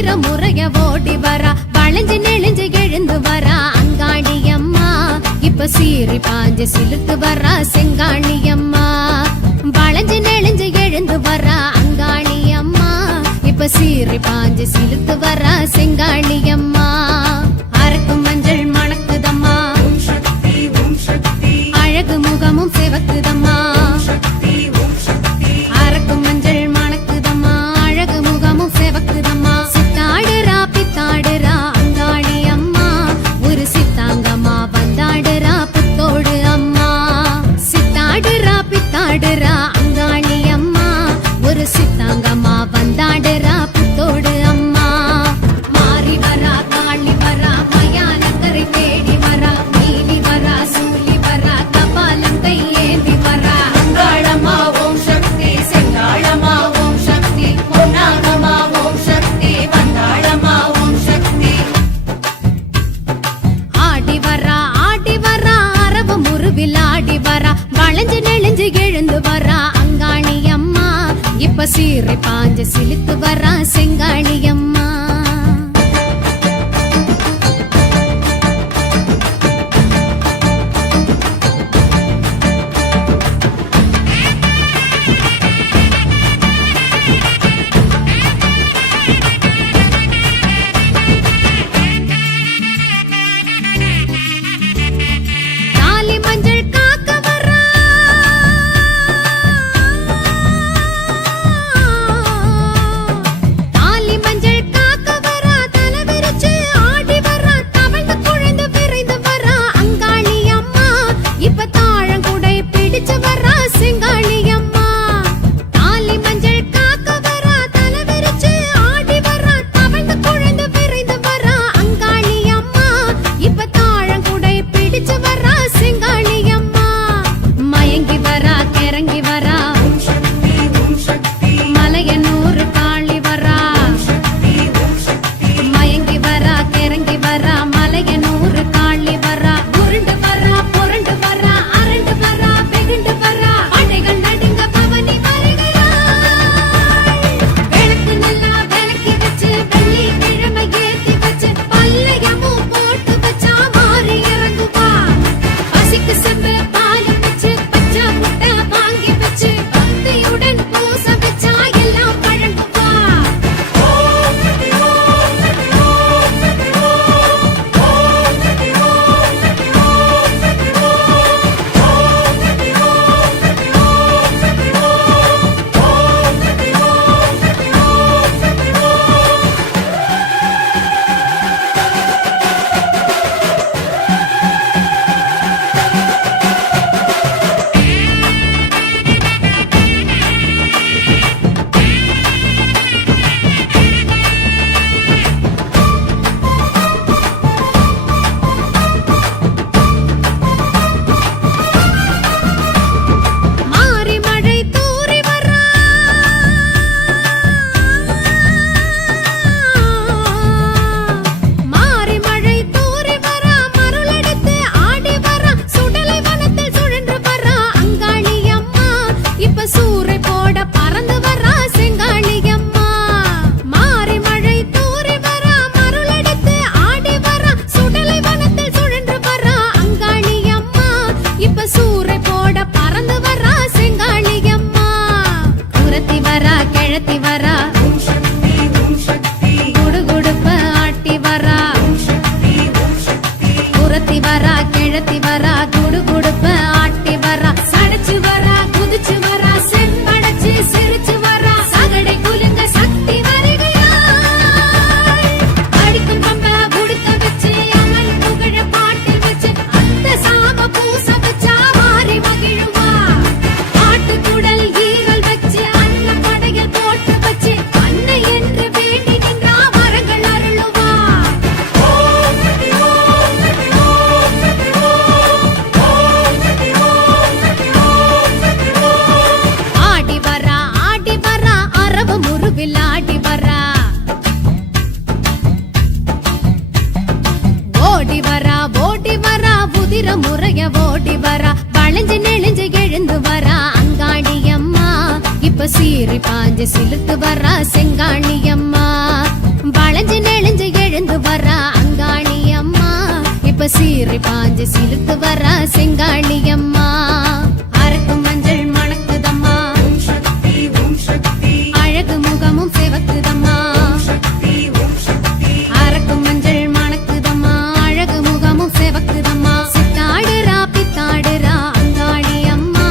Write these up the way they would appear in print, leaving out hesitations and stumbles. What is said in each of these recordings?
உதிர முறைய ஓடி வரா வளைஞ்சு நெளிஞ்சு எழுந்து வரா அங்காளி அம்மா இப்ப சீறி பாஞ்சு சிலுத்து வரா செங்காளி அம்மா வளைஞ்சு நெளிஞ்சு எழுந்து வரா அங்காளி அம்மா இப்ப சீறி பாஞ்சு சிலுத்து வரா செங்காளி அம்மா அரக்கும் மஞ்சள் மணக்குதம்மா அழகு முகமும் சிவக்குதம்மா அரக்கும் மஞ்சள் மணக்குதம்மா அழகு முகமும் சிவக்குதம்மா சித்தாடுறா பித்தாடுறா அங்காளி அம்மா ஒரு சித்தாங்கம்மா வந்தாடுறா புத்தோடு அம்மா சித்தாடுறா பித்தாடுறா அங்காளி அம்மா ஒரு சித்தாங்கம்மா வந்தாடுறா புத்தோடு அம்மா மாறி வரா காளி வரா மயானக்கரை தேடி வரா நீலி வரா சூலி வரா கபாலம் கை ஏந்தி வரா அங்காளம்மா ஓம் சக்தி செங்காளம்மா ஓம் சக்தி பொன்னாகம்மா ஓம் சக்தி வந்தாளம்மா ஓம் சக்தி ஆடி வரா அரவு முருவில் ஆடி வரா வளைஞ்சு நெளிஞ்சு எழுந்து வரா அங்காளி அம்மா இப்ப சீரை பாஞ்சு சிலுத்து வரா செங்காளி அம்மா தாலி மஞ்சள் காக்க வரா தாலி மஞ்சள் காக்க வரா தலை விரிச்சு ஆடி வரா தவழ்ந்து குழைந்து விரைந்து வரா அங்காளி அம்மா இப்ப தாழங்குடை பிடிச்சு வரா செங்காளி அம்மா தாலி மஞ்சள் காக்க வரா தலை விரிச்சு ஆடி வரா தவழ்ந்து குழைந்து விரைந்து வரா அங்காளி அம்மா இப்ப தாழங்குடை பிடிச்சு வரா செங்காளி அம்மா மயங்கி வரா கிறங்கி வரா மலையனூர் காளி வரா மயங்கி வரா கிறங்கி வரா மலையனூர் காளி வரா உருண்டு வரா புரண்டு வரா அரண்டு வரா வெகுண்டு வரா படைகள் நடுங்க பவனி வருகிறாள் விளக்கு நல்லா விளக்கி வச்சு வெள்ளி கிழமை ஏத்தி வச்சு பல்லையமும் போட்டு வச்சா மாறி இறங்குவா பசிக்கு செம்பு பால் வச்சு பச்சை முட்டை வாங்கி வச்சு பக்தியுடன் பூச வச்சா எல்லாம் பழங்குவா மாறி மழை தூறி வரா மாறி மழை தூறி வரா மருளெடுத்து ஆடி வரா சுடலை வனத்தில் சுழன்று வரா அங்காளி அம்மா இப்ப சூறை போட பறந்து வரா செங்காளி அம்மா மாறி மழை தூறி வரா மருளெடுத்து ஆடி வரா சுடலை வனத்தில் சுழன்று வரா அங்காளி அம்மா இப்ப சூறை போட பறந்து வரா செங்காளி அம்மா குரத்தி வரா கிழத்தி வரா குடுகுடுப்ப ஆட்டி வரா குரத்தி வரா கிழத்தி வரா குடுகுடுப்ப ஆட்டி வரா சடைச்சு வரா குதிச்சு வரா செம்படைச்சு சிரிச்சு வரா சகடை குலுங்க சக்தி வருகிறாள் அடிக்கும் பம்ப குடுக்க வச்சு அமன் புகழ பாட்டில் வச்சு அந்த சாம பூச வச்சா மாறி மகிழுவா பாட்டு குடல் ஈரல் வச்சு அன்ன படையல் போட்டு வச்சு அன்னை என்று வேண்டி நின்றா வரங்கள் அருளுவா ஆடி வரா அரவு முருவில் ஆடி வரா ஓடி வரா உதிர முறைய ஓடி வரா வளைஞ்சு நெளிஞ்சு எழுந்து வரா அங்காளி அம்மா இப்ப சீறி பாஞ்சு சிலுத்து வரா செங்காளி அம்மா சீறி பாஞ்சு சிலுத்து வர செங்காளியம்மா அரக்கும் மஞ்சள் மணக்குதம்மா அழகு முகமும் செவக்குதம்மா அரக்கும் மஞ்சள் மணக்குதம்மா அழகு முகமும் செவக்குதம்மா சித்தாடுறா பித்தாடுறா அங்காளி அம்மா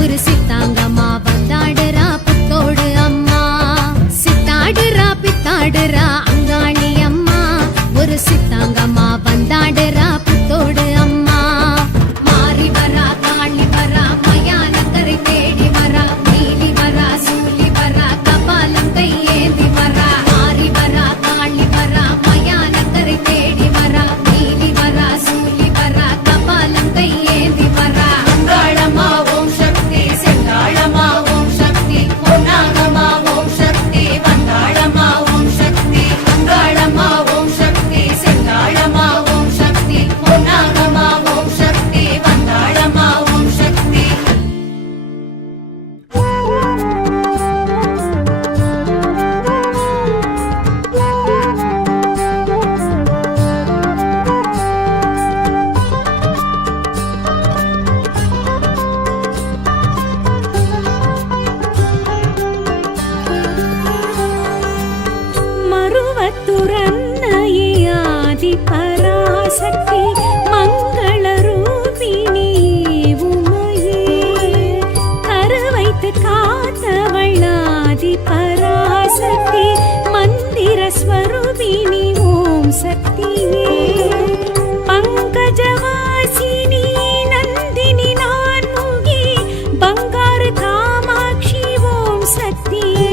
ஒரு சித்தாங்கம்மா வந்தாடுறா புத்தோடு அம்மா சித்தாடுறா பித்தாடுறா அங்காளி அம்மா ஒரு சித்தாங்கம்மா வந்தாடுறா புத்தோடு அம்மா மாறி வரா காளி வரா மயானக்கரை தேடி வரா நீலி வரா சூலி வரா கபாலம் கையேந்தி வரா மாறி வரா காளி வரா மயானக்கரை தேடி வரா நீலி வரா சூலி வரா கபாலம் கையேந்தி வரா அங்காளம்மா ஓம் சக்தி செங்காளம்மா ஓம் சக்தி பொன்னாகம்மா ஓம் சக்தி வந்தாளம்மா ஓம் சக்தி அங்காளம்மா ஓம் சக்தி செங்காளம்மா ஓம் சக்தி பொன்னாகம்மா ஓம் சக்தி வந்தாளம்மா ஓம் சக்தி மறுவத்துரன்னையே ஆதி பராசக்தி மங்கள ரூபிணி உமையே கருவைத்து காத்தவள் ஆதி பராசக்தி மந்திர ஸ்வரூபிணி ஓம் சக்தியே பங்கஜவாசினி நந்தினி நான்முகி பங்காரு காமாட்சி ஓம் சக்தியே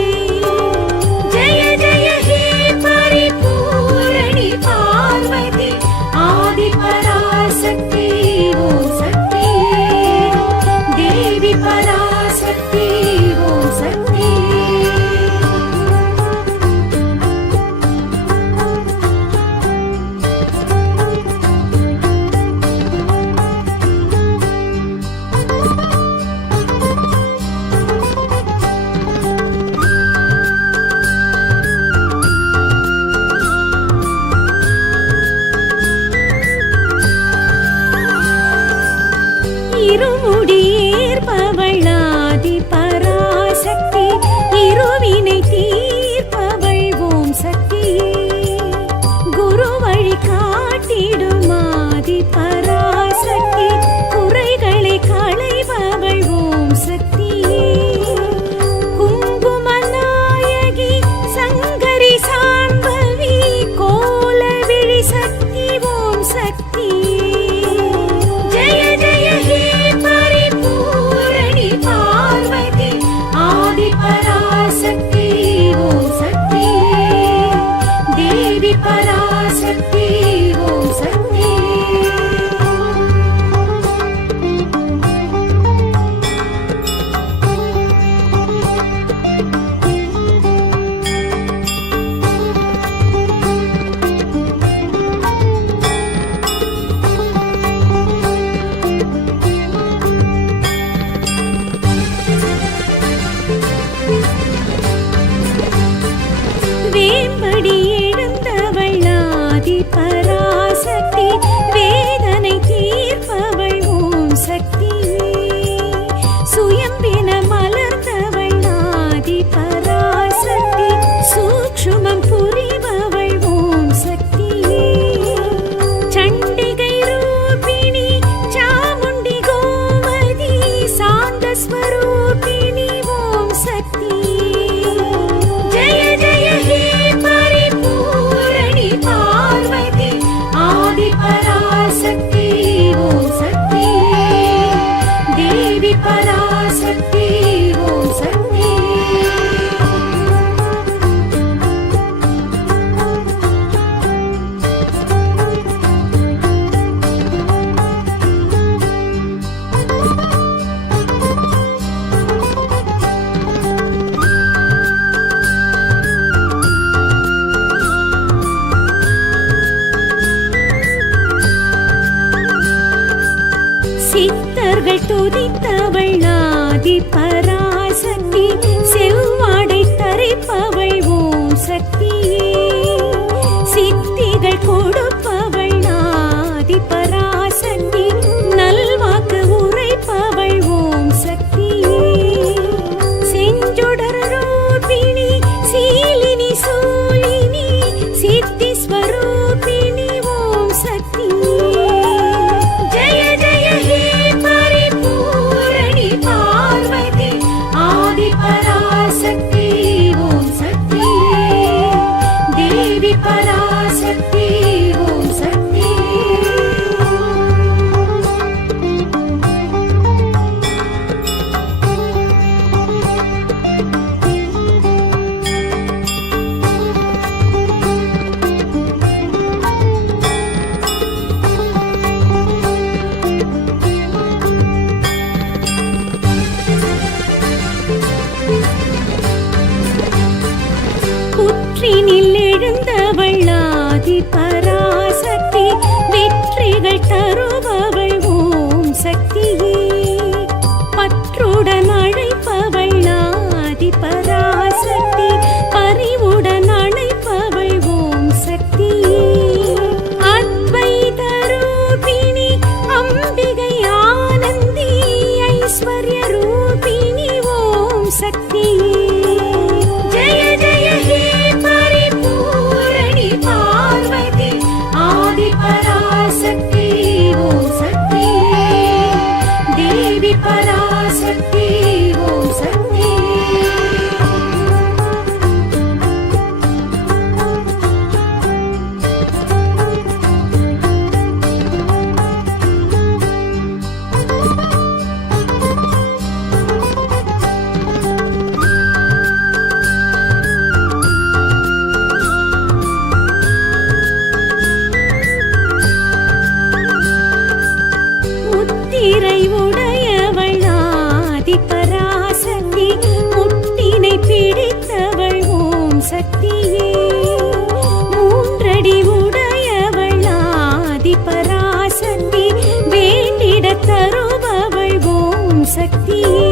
ஜய ஜய ஹே பரிபூரணி பார்வதி ஆதி பராசக்தி ஓம் சக்தி தேவி பராசக்தி ஓம் சக்தி இருமுடியேற்பவள் ஆதி பராசக்தி இருவினை தீர்ப்பவள் ஓம் சக்தியே குரு வழி காட்டிடும் ஆதி பராசக்தி குறைகளை களைபவள் ஓம் சக்தியே குங்குமநாயகி சங்கரி சாம்பவி கோலவிழி சக்தி ஓம் சக்தியே ஜய ஜய ஹே பரிபூரணி பார்வதி ஆதி பராசக்தி ஓம் சக்தி தேவி பராசக்தி ஓம் சக்தி வேம்படி எழுந்தவள் ஆதி பராசக்தி வேதனை தீர்ப்பவள் ஓம் சக்தியே சுயம்பின மலர்ந்தவள் ஆதி பராசக்தி சூக்ஷ்மம் புரிபவள் ஓம் சக்தியே சண்டிகை ரூபிணி சாமுண்டி கோமதி சாந்த ஸ்வரூபிணி ஓம் சக்தியே ஜய ஜய ஹே பரிபூரணி பார்வதி ஆதி பராசக்தி ஓம் சக்தியே தேவி பராசக்தி ஓம் சக்தியே சித்தர்கள் துதித்தவள் ஆதி பராசக்தி செவ்வாடை தரிப்பவள் ஓம் சக்தியே சித்திகள் கொடுப்பவள் ஆதி பராசக்தி பராசக்தி ஓம் சக்தி. புற்றினில் எழுந்தவள் ஆதி பராசக்தி, வெற்றிகள் தருபவள் ஓம் சக்தியே. பற்றுடன் அழைப்பவள் ஆதி பராசக்தி, பரிவுடன் அழைப்பவள் ஓம் சக்தியே. அத்வைத ரூபிணி அம்பிகை ஆனந்தி, ஐஸ்வர்ய ரூபிணி ஓம் சக்தியே. ஜெய ஜெய ஹே பரிபூரணி பார்வதி, ஆதி பராசக்தி ஓம் சக்தி. தேவி பராசக்தி ஓம் சக்தி. முத்திரை உடையவள் ஆதி பராசக்தி, முட்டினை பிடித்தவள் ஓம் சக்தியே. மூன்றடி உடையவள் ஆதி பராசக்தி, வேண்டிட தருபவள் ஓம் சக்தியே.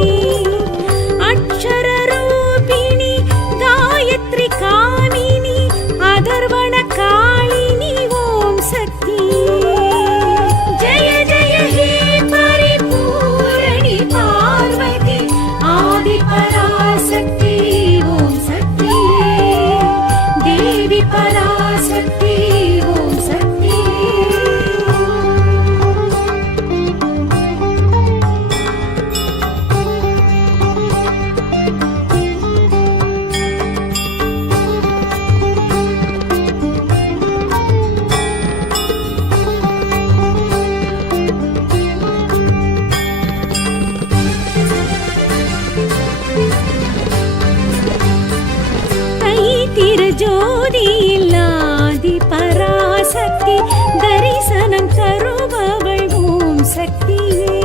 அக்ஷர ரூபிணி காயத்ரி காமினி, அதர்வண காளினி ஓம் சக்தியே. ஜெய ஜெய ஹே பரிபூரணி பார்வதி, ஆதி பராசக்தி ஓம் சக்தி. தேவி பராசக்தி ஓம் சக்தி. திருஜோதியில் ஆதி பராசக்தி, தரிசனம் தருபவள் ஓம் சக்தியே.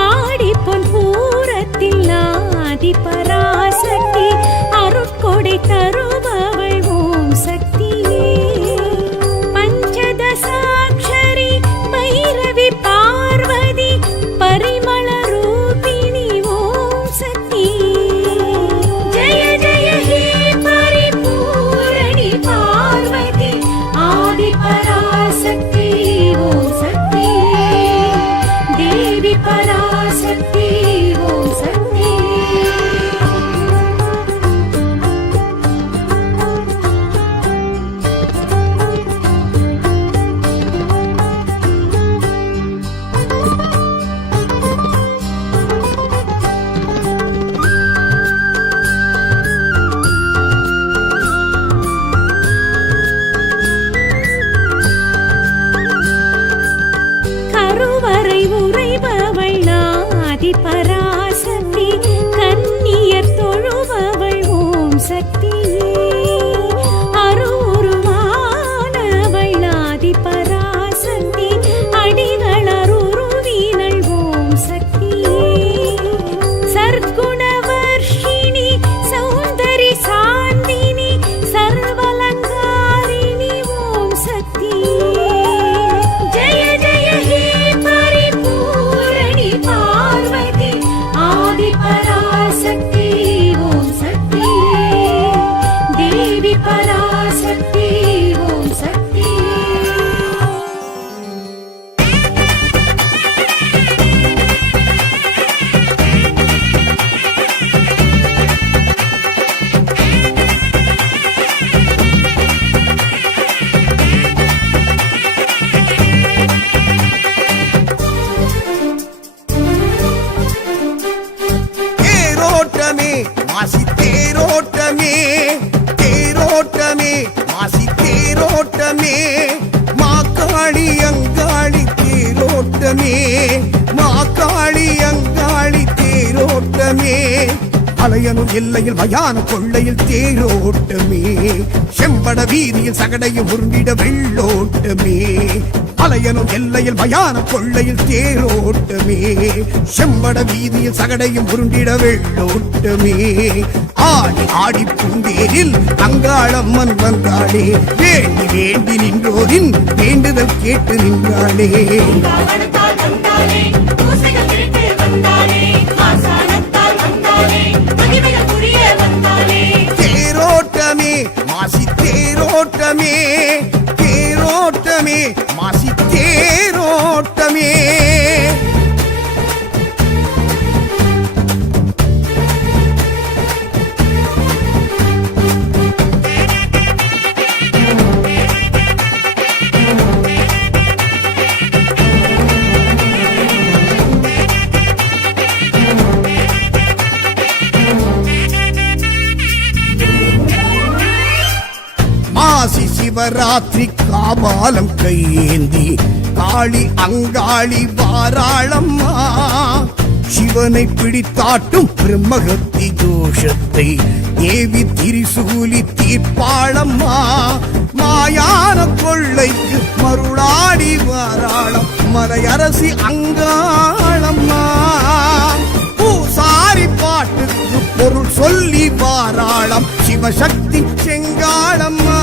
ஆடிப்பொன் பூரத்தில் ஆதி பராசக்தி, அருட்கொடை தருபவள் ஓம் சக்தியே. பஞ்சதசாட்சரி பைரவி பார்வதி, பரிமள ரூபிணி ஓம் சக்தியே. ஜெய ஜெய ஹே பரிபூரணி பார்வதி, ஆதி பராசக்தி ஓம் சக்தி. தேவி பராசக்தி ஓம் சக்தி. தேரோட்டமே மாக்காளி அங்காளி தேரோட்டமே அலையனும் எல்லையில் மயான கொள்ளையில் தேரோட்டமே செம்பட வீதியில் சகடையும் உருண்டிட வெள்ளோட்டமே அலையனும் எல்லையில் மயான கொள்ளையில் தேரோட்டமே செம்பட வீதியில் சகடையும் உருண்டிட வெள்ளோட்டமே ஆடி ஆடி பூந்தேரில் அங்காளம்மன் வந்தாளே வேண்டி வேண்டி நின்றோரின் வேண்டுதல் கேட்டு நின்றாளே தேரோட்டமே மாசி தேரோட்டமே தேரோட்டமே மாசி தேரோட்டமே மாசி சிவராத்திரி காபாலம் கையேந்தி காளி அங்காளி வாராளம்மா சிவனை பிடித்தாட்டும் பிரம்மகத்தி தோஷத்தை தேவி திரிசூலி தீர்ப்பாளம்மா மாயான கொள்ளைக்கு மருளாடி வாராளம் மலையரசி அங்காளம்மா பூசாரி பாட்டுக்கு பொருள் சொல்லி வாராளம் சிவசக்தி செங்காளம்மா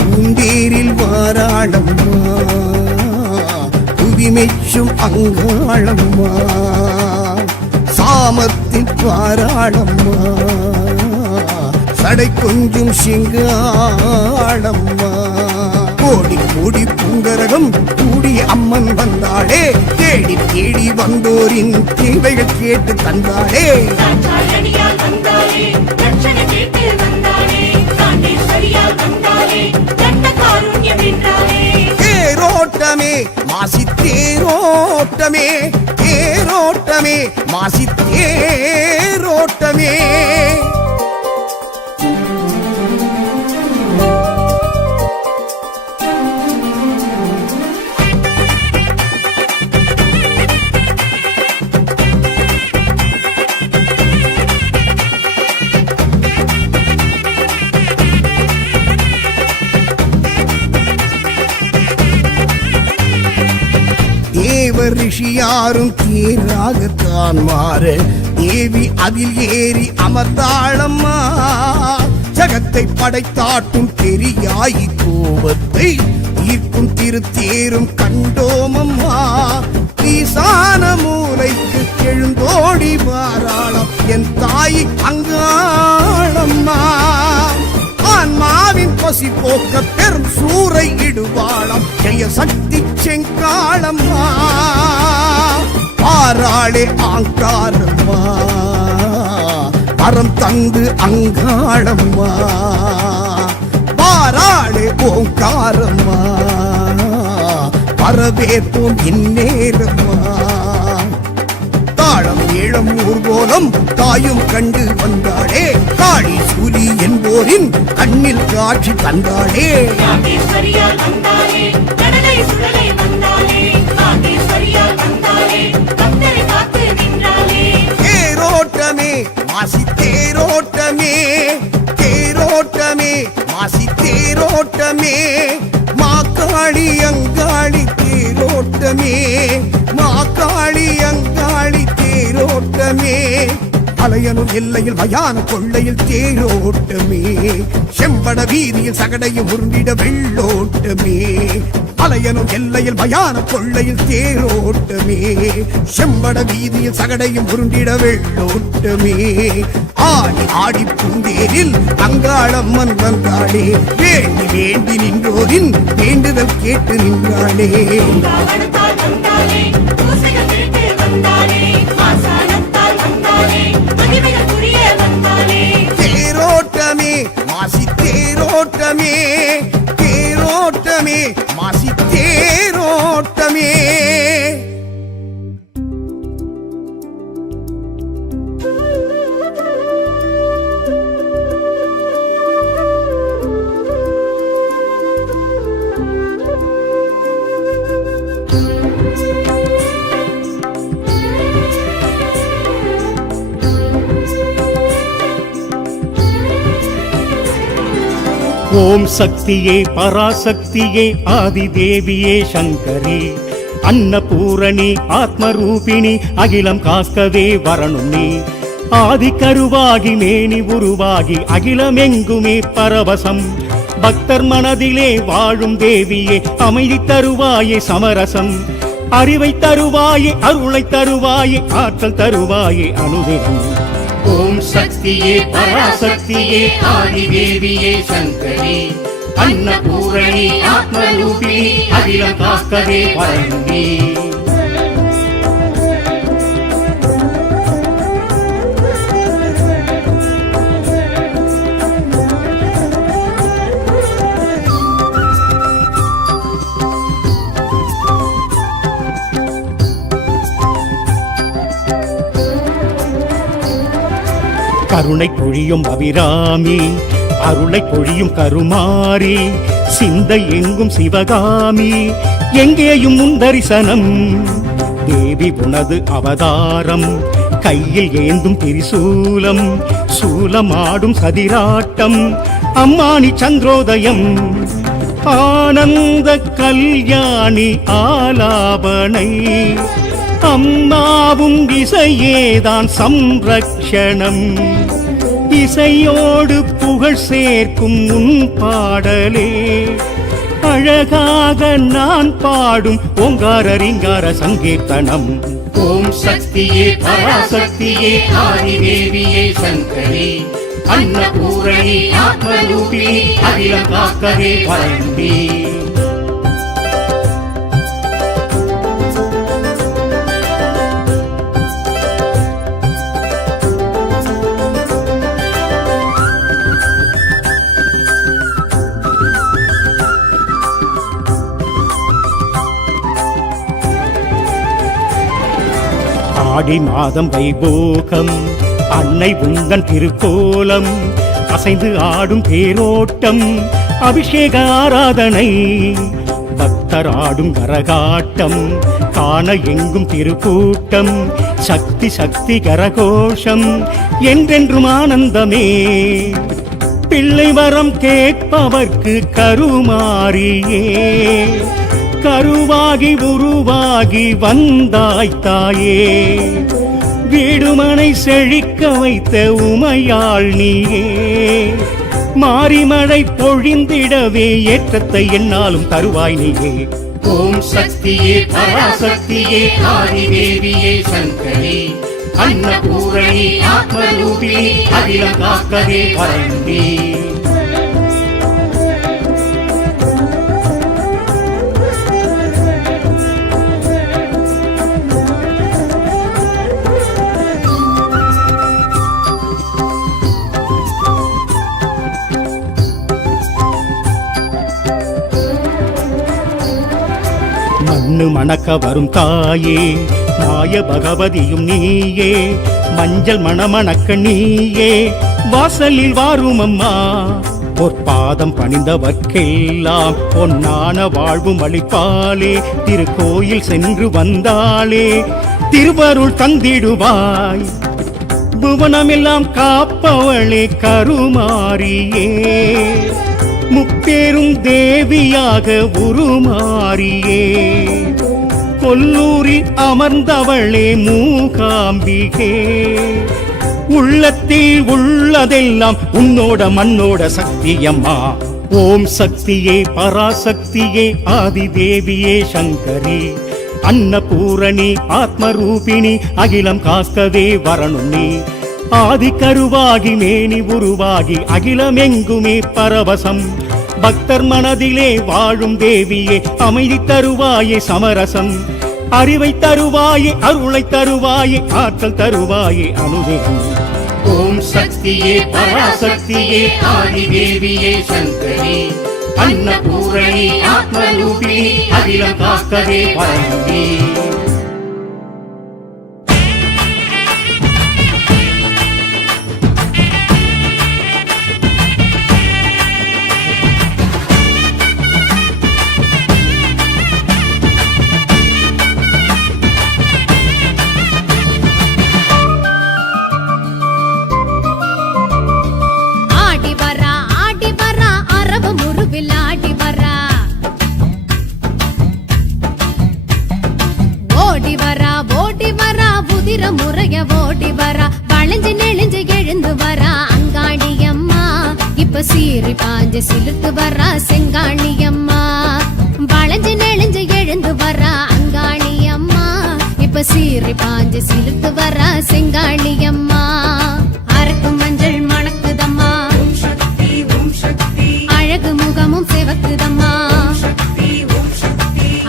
பூந்தேரில் வாராளம்மா புவிமெச்சும் அங்காளம்மா சாமத்தின் வாராளம்மா சடை கொஞ்சும் சிங்காளம்மா கோடி கோடி பூங்கரகம் கூடி அம்மன் வந்தாளே தேடி தேடி வந்தோரின் தேவைகள் கேட்டு தந்தாளே தேரோட்டமே மாசி தேரோட்டமே தேரோட்டமே மாசி தேரோட்டமே தேவர் ரிஷியாரும் தேராகத்தான் மாற தேவி அதில் ஏறி அமர்ந்தாளம்மா ஜகத்தை படைத்தாட்டும் பெரியாயி கோபத்தை ஈர்க்கும் திருத்தேரும் கண்டோமம்மா ஈசான மூலைக்கு எழுந்தோடி வாராளம் என் தாய் அங்காளம்மா ஆன்மாவின் பசி போக்க பெரும் சூறை இடுவாளம் ஜெய சக்தி செங்காளம்மா பாராளே ஆங்காரம்மா பரம் தந்து அங்காளம்மா பாராளே ஓங்காரம்மா பரவேற்போம் இந்நேரம்மா தாளம் ஏழம் ஊர்கோலம் தாயும் கண்டு வந்தாளே காளி சூலி என்போரின் கண்ணில் காட்சி தந்தாளே தேரோட்டமே மாசி தேரோட்டமே தேரோட்டமே மாசி தேரோட்டமே மாக்காளி அங்காளி தேரோட்டமே மாக்காளி அங்காளி தேரோட்டமே அலையனும் எல்லையில் மயான கொள்ளையில் தேரோட்டமே செம்பட வீதியில் சகடையும் உருண்டிட வெள்ளோட்டமே அலையனும் எல்லையில் மயான கொள்ளையில் தேரோட்டமே செம்பட வீதியில் சகடையும் உருண்டிட வெள்ளோட்டமே ஆடி ஆடி பூந்தேரில் அங்காளம்மன் வந்தாளே வேண்டி வேண்டி நின்றோரின் வேண்டுதல் கேட்டு நின்றாளே தேரோட்டமே மாசி தேரோட்டமே தேரோட்டமே மாசி தேரோட்டமே ஓம் சக்தியே பராசக்தியே ஆதிதேவியே சங்கரி அன்னபூரணி ஆத்மரூபிணி அகிலம் காக்கவே வரணும் நீ ஆதி கருவாகி மேனி உருவாகி அகிலமெங்குமே பரவசம் பக்தர் மனதிலே வாழும் தேவியே அமைதி தருவாயே சமரசம் அறிவை தருவாயே அருளை தருவாயே ஆற்றல் தருவாயே அனுதினம் ஓம் சக்தியே பராசக்தியே ஆதிதேவியே சங்கரி அன்னபூரணி ஆத்மரூபிணி அகிலம் காக்கவே வரண்டி கருணை பொழியும் அபிராமி அருளை பொழியும் கருமாரி சிந்தை எங்கும் சிவகாமி எங்கேயும் முந்தரிசனம் தேவி உனது அவதாரம் கையில் ஏந்தும் திரிசூலம் சூலமாடும் சதிராட்டம் அம்மானி சந்திரோதயம் ஆனந்த கல்யாணி ஆலாபனை அம்மாவும் இசையேதான் சம்ரக்ஷணம் இசையோடு புகழ் சேர்க்கும் உன் பாடலே அழகாக நான் பாடும் ஓங்கார ரீங்கார சங்கீர்த்தனம் ஓம் சக்தியே பராசக்தியே ஆதிதேவியே சங்கரி அன்னபூரணி ஆத்மரூபிணி அகிலம் காக்கவே வரண்டி ஆடி மாதம் வைபோகம் அன்னை உந்தன் திருக்கோலம் அசைந்து ஆடும் தேரோட்டம் அபிஷேக ஆராதனை பக்தர் ஆடும் கரகாட்டம் காண எங்கும் திருக்கூட்டம் சக்தி சக்தி கரகோஷம் என்றென்றும் ஆனந்தமே பிள்ளை வரம் கேட்பவர்க்கு கருமாரியே கருவாகி உருவாகி வந்தாய் தாயே வீடுமனை செழிக்க வைத்த உமையாள் நீயே மாரிமழை பொழிந்திடவே ஏற்றத்தை என்னாலும் தருவாய் நீயே ஓம் சக்தியே பராசக்தியே ஆதிதேவியே சங்கரி அன்னபூரணி ஆத்மரூபிணி அகிலம் காக்கவே வரண்டி மண்ணு மணக்க வரும் தாயே மாய பகவதியும் நீயே மஞ்சள் மணமணக்க நீயே வாசலில் வாரும் அம்மா பொற்பாதம் பணிந்தவர்க்கெல்லாம் பொன்னான வாழ்வும் அளிப்பாளே திருக்கோயில் சென்று வந்தாளே திருவருள் தந்திடுவாய் புவனமெல்லாம் காப்பவளே கருமாரியே முப்பேரும் தேவியாக உருமாறியே கொல்லூரில் அமர்ந்தவளே மூகாம்பிகே உள்ளத்தில் உள்ளதெல்லாம் உன்னோட மண்ணோட சக்தியம்மா ஓம் சக்தியே பராசக்தியே ஆதிதேவியே சங்கரி அன்னபூரணி ஆத்மரூபிணி அகிலம் காக்கவே வரணும் நீ ஆதி கருவாகி மேனி உருவாகி அகிலமெங்குமே பரவசம் பக்தர் மனதிலே வாழும் தேவியே அமைதி தருவாயே சமரசம் அறிவை தருவாயே அருளை தருவாயே ஆற்றல் தருவாயே அனுதினம் ஓம் சக்தியே பராசக்தியே ஆதிதேவியே சங்கரி அன்னபூரணி ஆத்மரூபிணி அகிலம் காக்கவே வரண்டி ஆடி வரா அரபு சிலிர்த்து வரா செங்காளி அம்மா வளைஞ்சு நெளிஞ்சு எழுந்து வரா அங்காளி அம்மா இப்ப சீறி பாஞ்சு சிலிர்த்து வரா செங்காளி அம்மா அரக்கு மஞ்சள் மணக்குதம்மா அழகு முகமும் சிவக்குதம்மா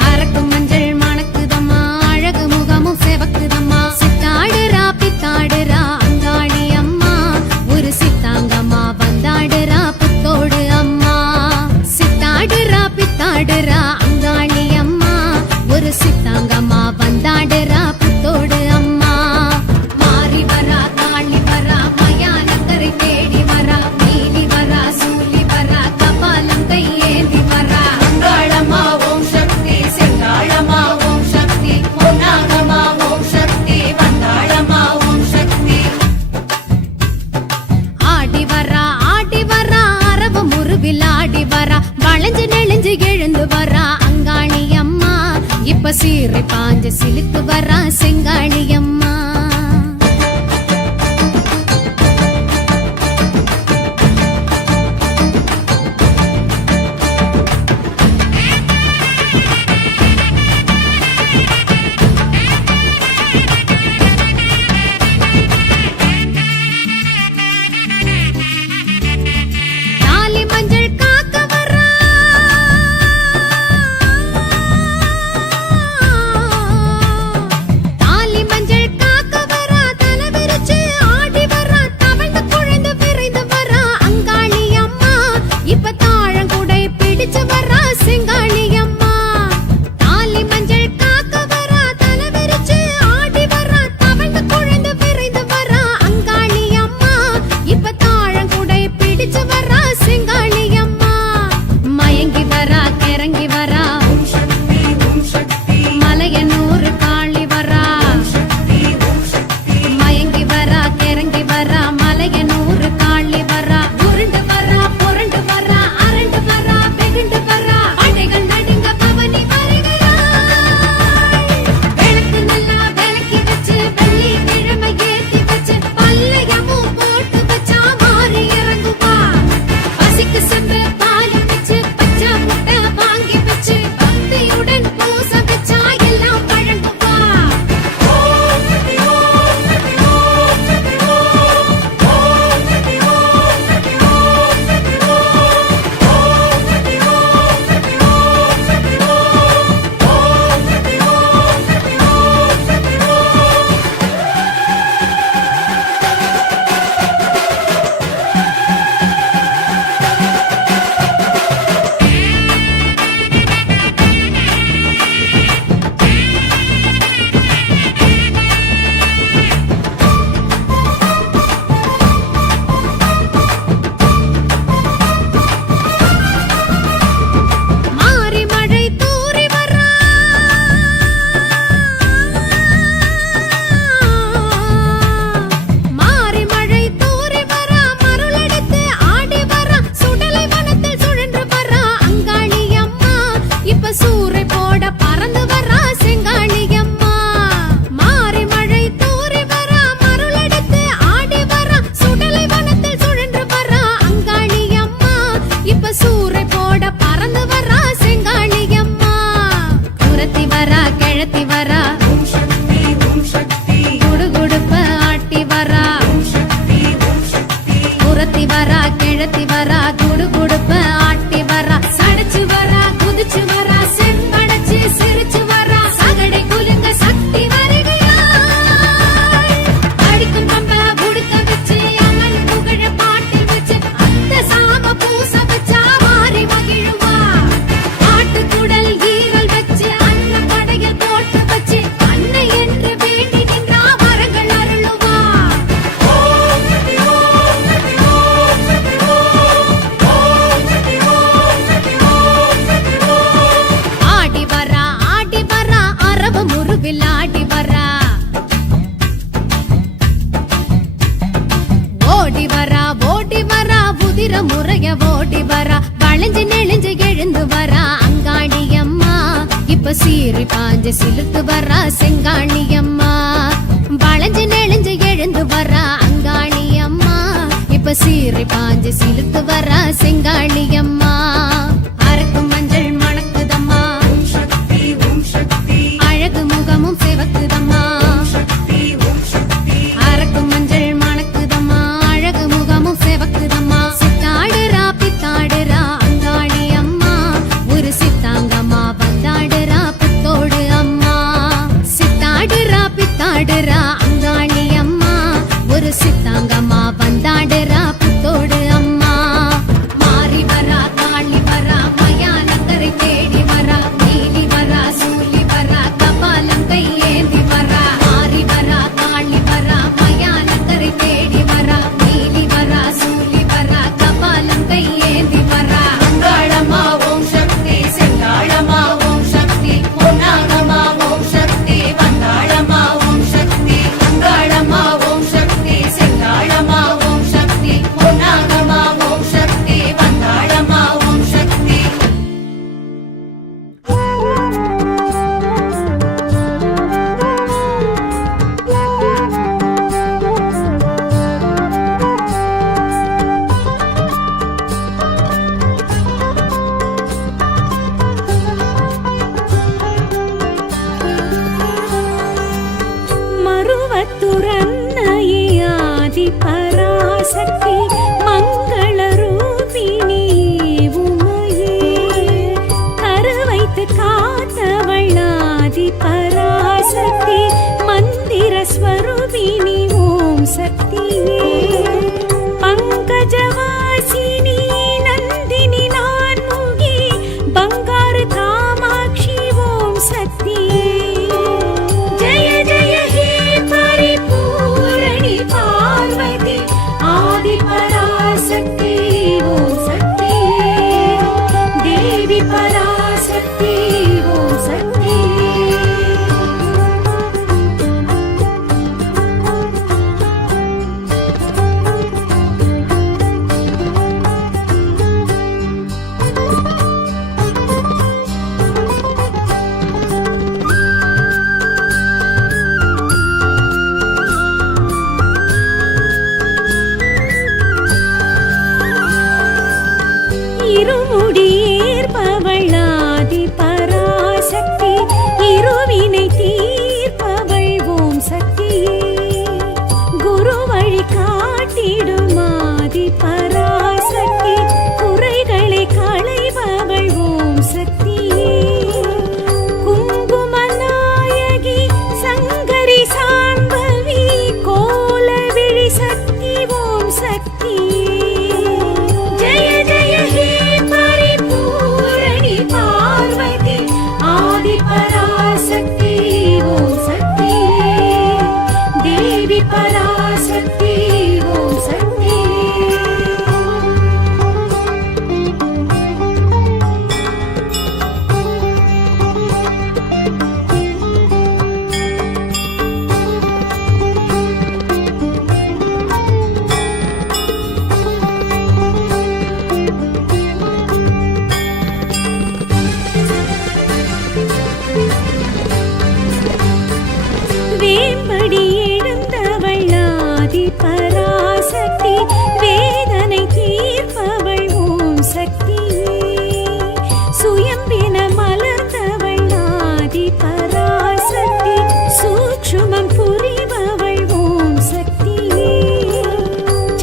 அரக்கு மஞ்சள் மணக்குதம்மா அழகு முகமும் சிவக்குதம்மா சித்தாடுறா பித்தாடுறா அங்காளி அம்மா ஒரு சித்தாங்கம்மா வந்தாடுறா புத்தோடு அம்மா சித்தாடுறா பித்தாடுறா அங்காளி அம்மா ஒரு சித்தாங்கம்மா வந்தாடுறா புத்தோடு அம்மா மாறி வரா காளி வரா மயானக்கரை தேடி வரா நீலி வரா சூலி வரா கபாலம் கையேந்தி வரா அங்காளம்மா ஓம் சக்தி செங்காளம்மா ஓம் சக்தி பொன்னாகம்மா ஓம் சக்தி வந்தாளம்மா ஓம் சக்தி ஆடி வரா அரவ முருவில் ஆடி வரா வளைஞ்சு நெளிஞ்சு எழுந்து வரா அங்காளி அம்மா இப்ப சீறி பாஞ்சு சிலித்து வரா செங்காளி அம்மா தாலி மஞ்சள் காக்க வரா தாலி மஞ்சள் காக்க வரா தலை விரிச்சு ஆடி வரா தவழ்ந்து குழைந்து விரைந்து வரா அங்காளி அம்மா இப்ப தாழங்குடை பிடிச்சு வரா செங்காளி அம்மா தாலி மஞ்சள் காக்க வரா தலை விரிச்சு ஆடி வரா தவழ்ந்து குழைந்து விரைந்து வரா அங்காளி அம்மா இப்ப தாழங்குடை பிடிச்சு வரா செங்காளி அம்மா மயங்கி வரா கிறங்கி வரா மலையனூர் காளி வரா மயங்கி வரா கிறங்கி வரா மலையனூர் காளி வரா உருண்டு வரா புரண்டு வரா அரண்டு வரா வெகுண்டு வரா படைகள் நடுங்க பவனி வருகிறாள் விளக்கு நல்லா விளக்கி வச்சு வெள்ளிக்கிழமை ஏத்தி வச்சு பல்லையமும் போட்டு வச்சா மாறி இறங்குவா பசிக்கு சென்று பால் வச்சு பச்சை முட்டை வாங்கி வச்சு பக்தியுடன் பூச வச்சா எல்லாம் வழங்குவா மாறி மழை தூறி வரா மாறி மழை தூறி வரா மருளெடுத்து ஆடி வரா சுடலை வனத்தில் சுழன்று வரா அங்காளி அம்மா இப்ப சூறை போட பறந்து வரா செங்காளி அம்மா மாறி மழை தூறி வரா மருளெடுத்து ஆடி வரா சுடலை வனத்தில் சுழன்று வரா அங்காளி அம்மா இப்ப சூறை போட பறந்து வரா செங்காளி அம்மா குரத்தி வரா கிழத்தி வரா குடுகுடுப்ப ஆட்டி வரா குரத்தி வரா கிழத்தி வரா குடுகுடுப்ப ஆட்டி வரா சடைச்சு வரா குதிச்சு வரா செம்படைச்சு சிரிச்சு வரா சகடை குலுங்க சக்தி வருகிறாள் அடிக்கும் கம்ப உடுக்க வச்சு அம்மன் புகழ பாட்டில் வச்சு அந்த சாம பூச வச்சா மாறி மகிழுவா ஆட்டுக்குடல் ஈரல் வச்சு அன்ன படையல் போட்டு வச்சு அன்னை என்று வேண்டி நின்றா வரங்கள் அருளுவா ஆடி வரா அரவ முருவில் ஆடி வரா ஓடி வரா உதிர முறைய ஓடி வரா வளைஞ்சு நெளிஞ்சு எழுந்து வரா அங்காளி அம்மா இப்ப சீறி பாஞ்சு சிலிர்த்து வரா செங்காளி அம்மா வளைஞ்சு நெளிஞ்சு எழுந்து வரா அங்காளி அம்மா இப்ப சீறி சீறி பாஞ்சு சிலுத்து வரா செங்காளியம்மா அரக்கு மஞ்சள் மணக்குதம்மா அழகு முகமும் சிவக்குதம்மா அரக்கு மஞ்சள் மணக்குதம்மா அழகு முகமும் சிவக்குதம்மா சித்தாடுறா பித்தாடுறா அங்காளி அம்மா ஒரு சித்தாங்கம்மா வந்தாடுறா புத்தோடு அம்மா சித்தாடுறா பித்தாடுறா அங்காளி அம்மா ஒரு சித்தாங்கம்மா வந்தாடுறா புத்தோடு அம்மா மாறி வரா காளி வரா மயானக்கரை தேடி வரா நீலி வரா சூலி வரா கபாலம் கையேந்தி வரா மாறி வரா காளி வரா மயானக்கரை தேடி வரா நீலி வரா சூலி வரா கபாலம் கையேந்தி வரா அங்காளம்மா ஓம் சக்தி செங்காளம்மா ஓம் சக்தி பொன்னாகம்மா ஓம் சக்தி வந்தாளம்மா ஓம் சக்தி அங்காளம்மா ஓம் சக்தி செங்காளம்மா ஓம் சக்தி பொன்னாகம்மா ஓம் சக்தி வந்தாளம்மா ஓம் சக்தி மருவத்துரன்னையே ஆதி பராசக்தி மங்கள ரூபிணி உமையே கருவைத்து காத்தவள் ஆதி பராசக்தி மந்திர ஸ்வரூபிணி ஓம் சக்தியே பங்கஜவாசினி நந்தினி நான்முகி பங்காரு காமாட்சி ஓம் சக்தியே ஜய ஜய ஹே பரிபூரணி பார்வதி ஆதி பராசக்தி ஓம் சக்தி தேவி பராசக்தி ஓம் சக்தி இருமுடியேற்பவள் ஆதி பராசக்தி இருவினை தீர்ப்பவள் ஓம் சக்தியே குரு வழி காட்டிடும் ஆதி பராசக்தி குறைகளை களைபவள் ஓம் சக்தியே குங்குமநாயகி சங்கரி சாம்பவி கோலவிழி சக்தி ஓம் சக்தியே ஜய ஜய ஹே பரிபூரணி பார்வதி ஆதி பராசக்தி ஓம் சக்தி தேவி பராசக்தி ஓம் சக்தி வேம்படி எழுந்தவள் ஆதி பராசக்தி வேதனை தீர்ப்பவள் ஓம் சக்தியே சுயம்பின மலர்ந்தவள் ஆதி பராசக்தி சூக்ஷ்மம் புரிபவள் ஓம் சக்தியே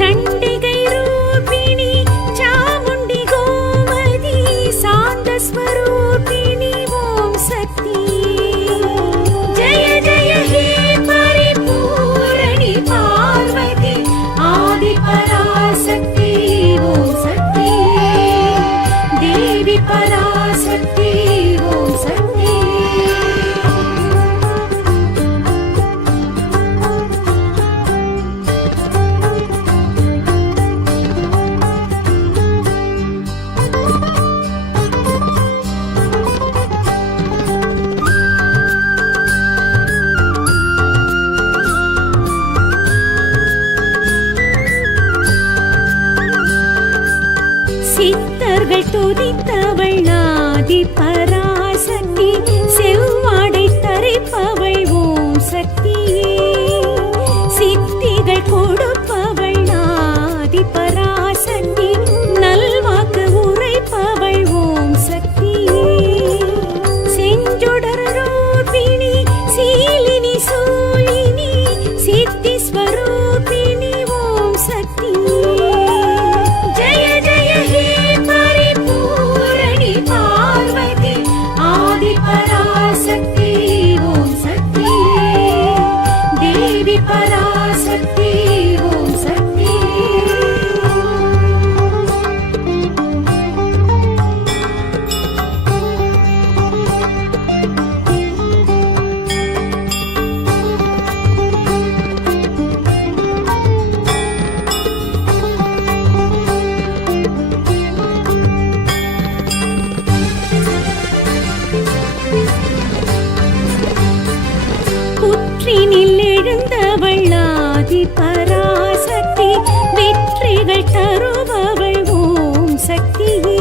சண்டிகை ரூபிணி சாமுண்டி கோமதி சாந்த ஸ்வரூபிணி ஓம் சக்தியே ஜய ஜய ஹே பரிபூரணி பார்வதி ஆதி பராசக்தி ஓம் சக்தி தேவி பராசக்தி ஓம் சக்தி சித்தர்கள் துதித்தவள் ஆதி பராசக்தி செவ்வாடை தரிப்பவள் ஓம் சக்தியே சித்திகள் கொடுப்பவள் ஆதி பராசக்தி ஆதி பராசக்தி வெற்றிகள் தருபவள் ஓம் சக்தியே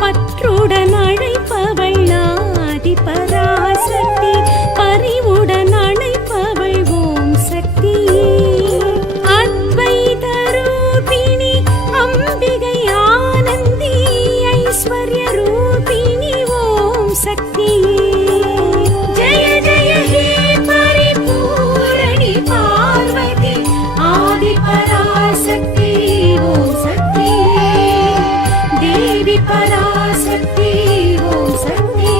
பற்றுடன் அழைப்பவள் ஆதி பராசக்தி பரிவுடன் அழைப்பவள் ஓம் சக்தியே அத்வைத ரூபிணி அம்பிகை ஆனந்தி ஐஸ்வர்ய ரூபிணி ஓம் சக்தியே ஜெய ஜெய ஹே பரிபூரணி பார்வதி ஆதி பராசக்தி ஓம் சக்தியே தேவி பராசக்தி ஓம் சக்தியே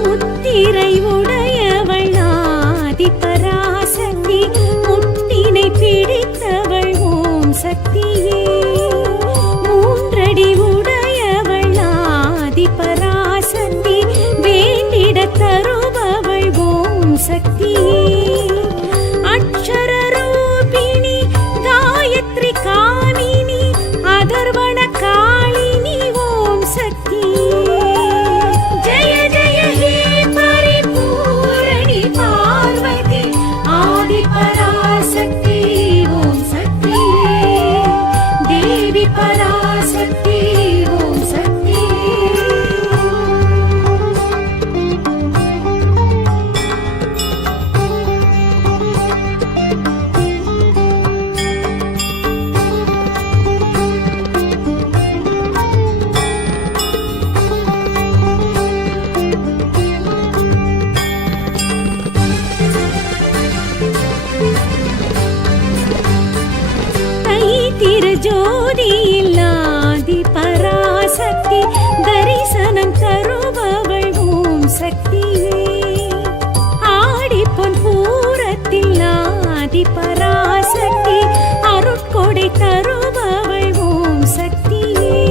முத்திரை உடையவள் ஆதி பராசக்தி முத்தினை பிடித்தவள் ஓம் சக்தியே மூன்றடி உடையவள் ஆதி பராசக்தி வேண்டிட தருபவள் ஓம் சக்தியே அக்ஷர ரூபிணி காயத்ரி காமினி அதர்வண காளினி ஓம் சக்தியே ஜெய ஜெய ஹே பரிபூரணி பார்வதி ஆதி பராசக்தி ஓம் சக்தியே தேவி பராசக்தி ஓம் சக்தியே தை திருஜோதியில் ஆதி பராசக்தி தரிசனம் தருபவள் ஓம் சக்தியே ஆடிப்பொன் பூரத்தில் ஆதி பராசக்தி அருட்கொடை தருபவள் ஓம் சக்தியே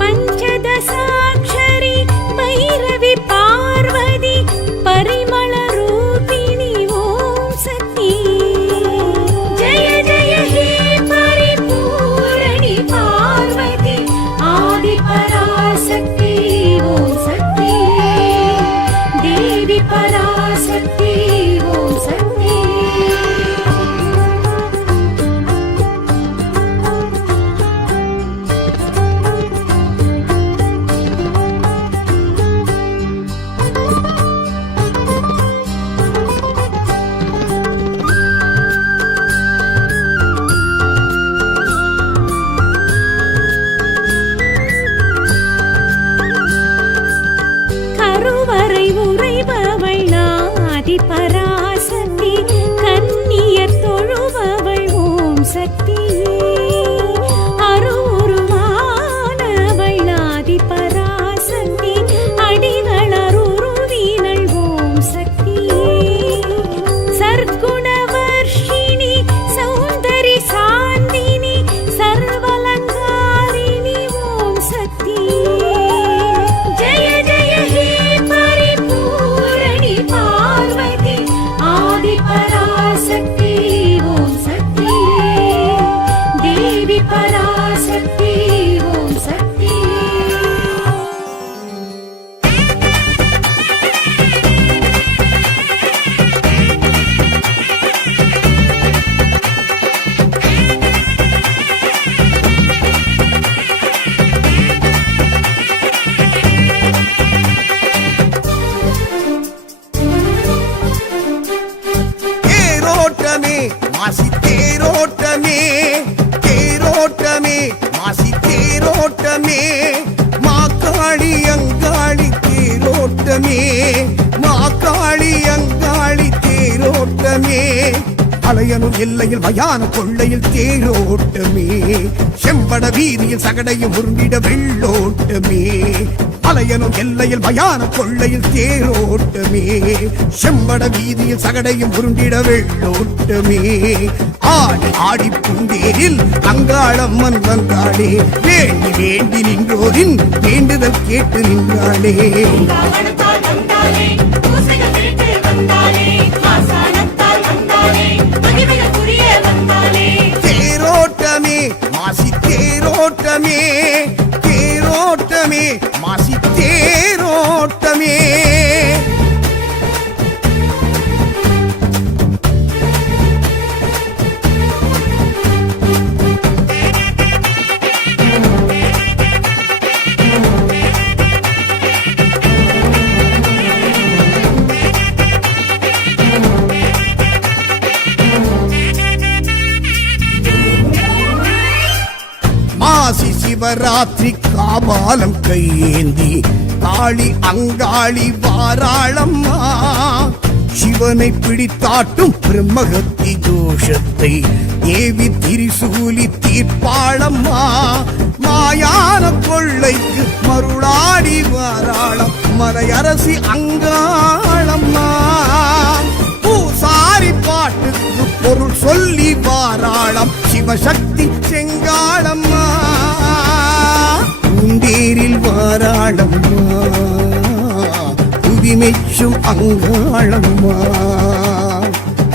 பஞ்சதசாட்சரி பைரவி பார்வதி பரிமள ரூபிணி ஓம் சக்தியே ஜெய ஜெய ஹே பரிபூரணி பார்வதி ஆதி பராசக்தி ஓம் சக்தியே தேவி பராசக்தி ஓம் சக்தியே கருவறை உறைபவள் ஆதி பராசக்தி கன்னியர் தொழுபவள் ஓம் சக்தியே அருவுருவானவள் ஆதி பராசக்தி அடிகள் அருருவினள் ஓம் சக்தியே சர்க்குணவர்ஷினி சௌந்தரி சாந்தினி சர்வலங்காரிணி ஓம் சக்தியே ஜெய ஜெய ஹே பரிபூரணி பார்வதி ஆதி பராசக்தி ஓம் சக்தியே தேவி பராசக்தி ஓம் சக்தியே தேரோட்டமே மாசி தேரோட்டமே தேரோட்டமே மாசி தேரோட்டமே மாக்காளி அங்காளி தேரோட்டமே மாக்காளி அங்காளி தேரோட்டமே அலையனும் எல்லையில் மயான கொள்ளையில் தேரோட்டமே செம்பட வீதியில் சகடையும் உருண்டிட வெள்ளோட்டமே அலையனும் எல்லையில் மயான கொள்ளையில் தேரோட்டமே செம்பட வீதியில் சகடையும் உருண்டிட வெள்ளோட்டமே ஆடி ஆடி பூந்தேரில் அங்காளம்மன் வந்தாளே வேண்டி வேண்டி நின்றோரின் வேண்டுதல் கேட்டு நின்றாளே காவணத்தால் வந்தாளே பூசைகள் திருட்டு வந்தாளே மாசாணத்தால் வந்தாளே மகிமைகள் புரிய வந்தாளே தேரோட்டமே மாசி தேரோட்டமே தேரோட்டமே மாசி தேரோட்டமே மாசி சிவராத்திரி காபாலம் கையேந்தி காளி அங்காளி வாராளம்மா சிவனை பிடித்தாட்டும் பிரம்மகத்தி தோஷத்தை தேவி திரிசூலி தீர்ப்பாளம்மா மாயான கொள்ளைக்கு மருளாடி வாராளம் மலையரசி அங்காளம்மா பூசாரி பாட்டுக்கு பொருள் சொல்லி வாராளம் சிவசக்தி செங்காளம்மா பூந்தேரில் வாராளம்மா புதிமெச்சும் அங்காளம்மா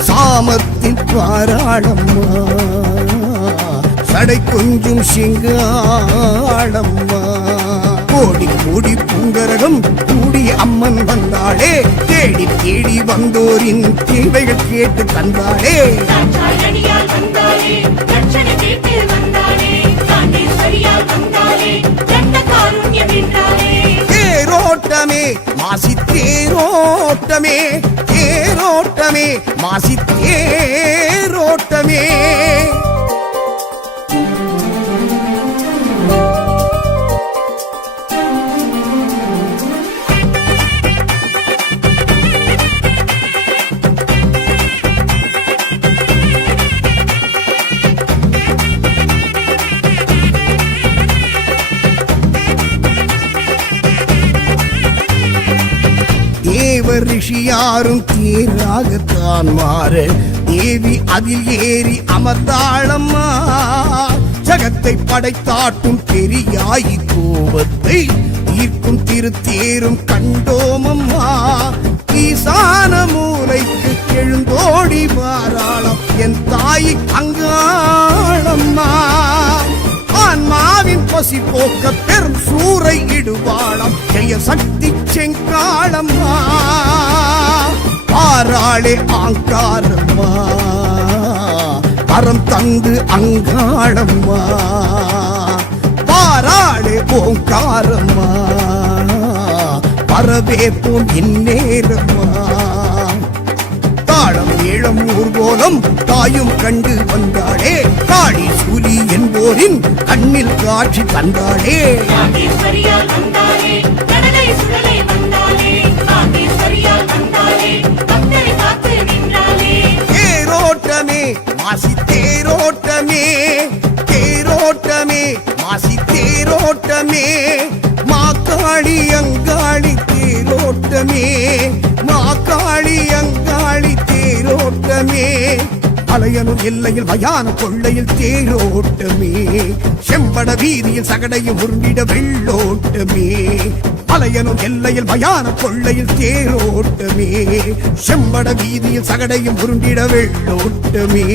சாமத்தில் வாராளம்மா சடை கொஞ்சும் சிங்காளம்மா கோடி கோடி பூங்கரகம் கூடிய அம்மன் வந்தாளே தேடி தேடி வந்தோரின் தேவைகள் கேட்டு தந்தாளே தாட்சாயணியால் வந்தாளே தட்சணை கேட்டு வந்தாளே தாண்டேஸ்வரியால் வந்தாளே தண்ட காருண்யம் என்றாளே தேரோட்டமே மாசி தேரோட்டமே தேரோட்டமே மாசி தேரோட்டமே தேவர் ரிஷியாரும் தேராகத்தான் மாற தேவி அதில் ஏறி அமர்ந்தாளம்மா ஜகத்தை படைத்தாட்டும் பெரியாயி கோபத்தை ஈர்க்கும் திருத்தேரும் கண்டோமம்மா ஈசான மூலைக்கு எழுந்தோடி வாராளம் என் தாய் அங்காளம்மா ஆன்மாவின் பசி போக்க பெரும் சூறை இடுவாளம் ஜெய சக்தி செங்காளம்மா பாராளே ஆங்காரம்மா வரம் தந்து அங்காளம்மா பாராளே ஓங்காரம்மா வரவேற்போம் இந்நேரம்மா தாளம் ஏழம் ஊர்கோலம் தாயும் கண்டு வந்தாளே காளி சூலி என்போரின் கண்ணில் காட்சி தந்தாளே தாண்டேஸ்வரியால் வந்தாளே கடலை சுடலை வந்தாளே தாண்டேஸ்வரியால் வந்தாளே பக்தரை காத்து நின்றாளே தேரோட்டமே மாசி தேரோட்டமே தேரோட்டமே மாசி தேரோட்டமே மாக்காளி அங்காளி தேரோட்டமே மாக்காளி அங்காளி தேரோட்டமே அலையனும் எல்லையில் மயான கொள்ளையில் தேரோட்டமே செம்பட வீதியில் சகடையும் உருண்டிட வெள்ளோட்டமே அலையனும் எல்லையில் மயான கொள்ளையில் தேரோட்டமே செம்பட வீதியில் சகடையும் உருண்டிட வெள்ளோட்டமே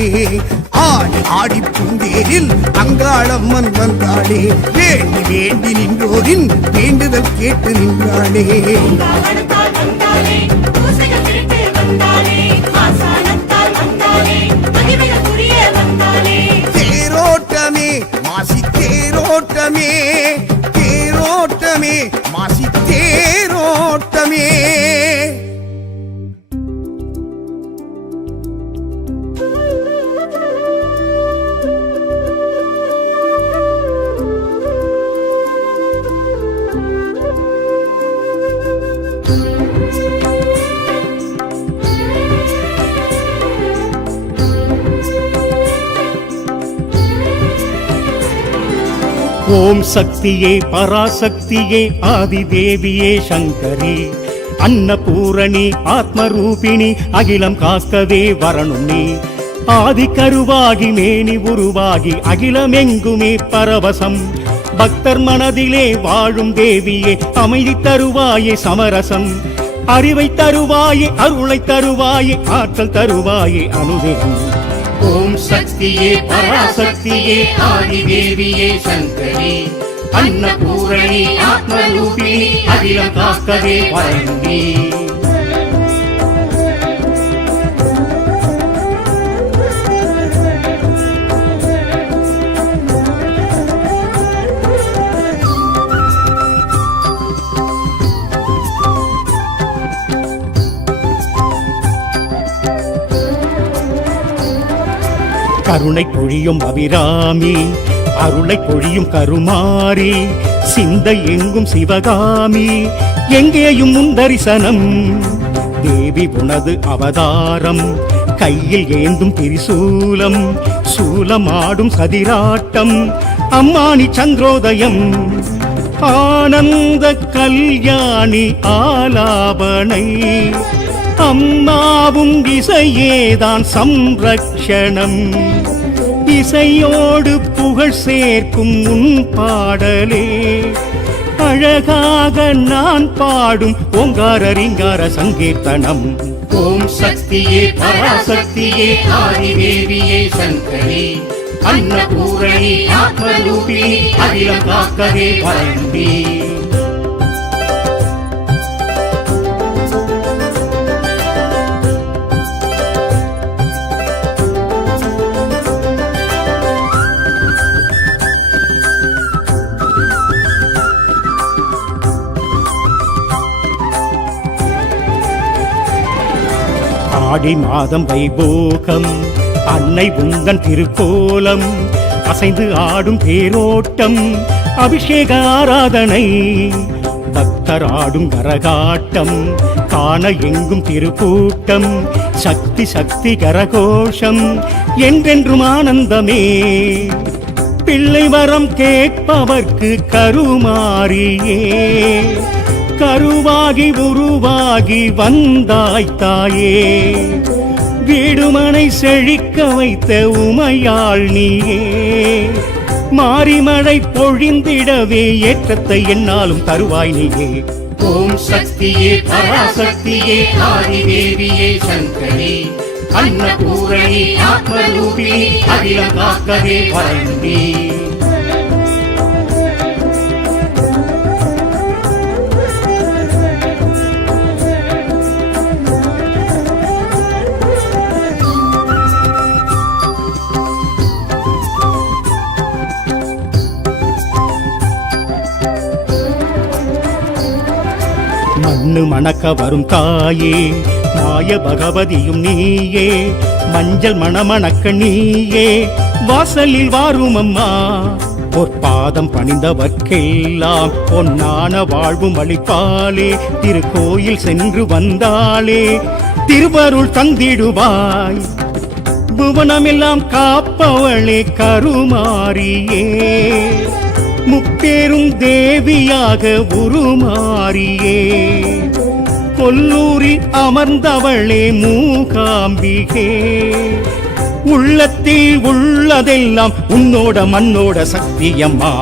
ஆடி ஆடி பூந்தேரில் அங்காளம்மன் வந்தாளே வேண்டி வேண்டி நின்றோரின் வேண்டுதல் கேட்டு நின்றாளே காவணத்தால் வந்தாளே பூசைகள் திருட்டு வந்தாளே மாசாணத்தால் வந்தாளே மகிமைகள் புரிய வந்தாளே தேரோட்டமே மாசி தேரோட்டமே தேரோட்டமே மாசி தேரோட்டமே ஓம் சக்தியே பராசக்தியே ஆதிதேவியே சங்கரி அன்னபூரணி ஆத்மரூபிணி அகிலம் காக்கவே வரணும் நீ ஆதி கருவாகி மேனி உருவாகி அகிலமெங்குமே பரவசம் பக்தர் மனதிலே வாழும் தேவியே அமைதி தருவாயே சமரசம் அறிவை தருவாயே அருளை தருவாயே ஆற்றல் தருவாயே அனுதினம் ஓம் சக்தியே பராசக்தியே ஆதிதேவியே சங்கரி அன்னபூரணி ஆத்மரூபிணி அகிலம் காக்கவே வரணும் நீ கருணை பொழியும் அபிராமி அருளை பொழியும் கருமாரி சிந்தை எங்கும் சிவகாமி எங்கேயும் முந்தரிசனம் தேவி உனது அவதாரம் கையில் ஏந்தும் திரிசூலம் சூலமாடும் சதிராட்டம் அம்மானி சந்திரோதயம் ஆனந்த கல்யாணி ஆலாபனை அம்மாவும் இசையேதான் சம்ரக்ஷணம் இசையோடு புகழ் சேர்க்கும் உன் பாடலே அழகாக நான் பாடும் ஓங்கார ரிங்கார சங்கீர்த்தனம் ஓம் சக்தியே பராசக்தியே ஆதிதேவியே சங்கரி அன்னபூரணி ஆத்மரூபிணி அகிலம் காக்கவே வரணும் நீ ஆடி மாதம் வைபோகம் அன்னை உந்தன் திருக்கோலம் அசைந்து ஆடும் தேரோட்டம் அபிஷேக ஆராதனை பக்தர் ஆடும் கரகாட்டம் காண எங்கும் திருக்கூட்டம் சக்தி சக்தி கரகோஷம் என்றென்றும் ஆனந்தமே பிள்ளை வரம் கேட்பவர்க்கு கருமாரியே கருவாகி உருவாகி வந்தாய் தாயே வீடுமனை செழிக்க வைத்த உமையாள் நீயே மாரிமழை பொழிந்திடவே ஏற்றத்தை என்னாலும் தருவாய் நீயே ஓம் சக்தியே பராசக்தியே ஆதிதேவியே சங்கரி அன்னபூரணி ஆத்மரூபிணி அகிலம் காக்கவே வரணும் நீ மண்ணு மணக்க வரும் தாயே மாய பகவதியும் நீயே மஞ்சள் மணமணக்க நீயே வாசலில் வாரும் அம்மா பொற்பாதம் பணிந்தவர்க்கெல்லாம் பொன்னான வாழ்வும் அளிப்பாளே திருக்கோயில் சென்று வந்தாளே திருவருள் தந்திடுவாய் புவனமெல்லாம் காப்பவளே கருமாரியே முப்பேரும் தேவியாக உருமாறியே கொல்லூரி அமர்ந்தவளே மூகாம்பிகே உள்ளத்தில் உள்ளதெல்லாம் உன்னோட மண்ணோட சக்தியம்மா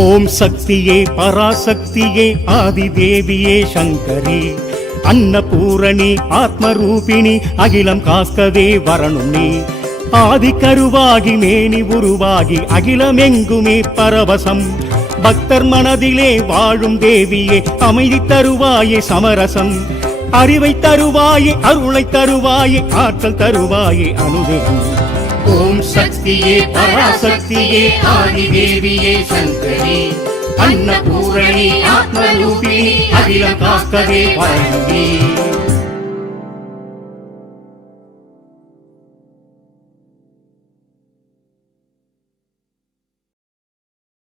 ஓம் சக்தியே பராசக்தியே ஆதிதேவியே சங்கரி அன்னபூரணி ஆத்மரூபிணி அகிலம் காக்கவே வரணும் நீ ஆதி கருவாகி மேனி உருவாகி அகிலமெங்குமே பரவசம் பக்தர் மனதிலே வாழும் தேவியே அமைதி தருவாயே சமரசம் அறிவை தருவாயே அருளை தருவாயே ஆற்றல் தருவாயே அனுதினம் ஓம் சக்தியே பராசக்தியே ஆதிதேவியே சங்கரி அன்னபூரணி ஆத்மரூபிணி அகிலம் காக்கவே வரணும் நீ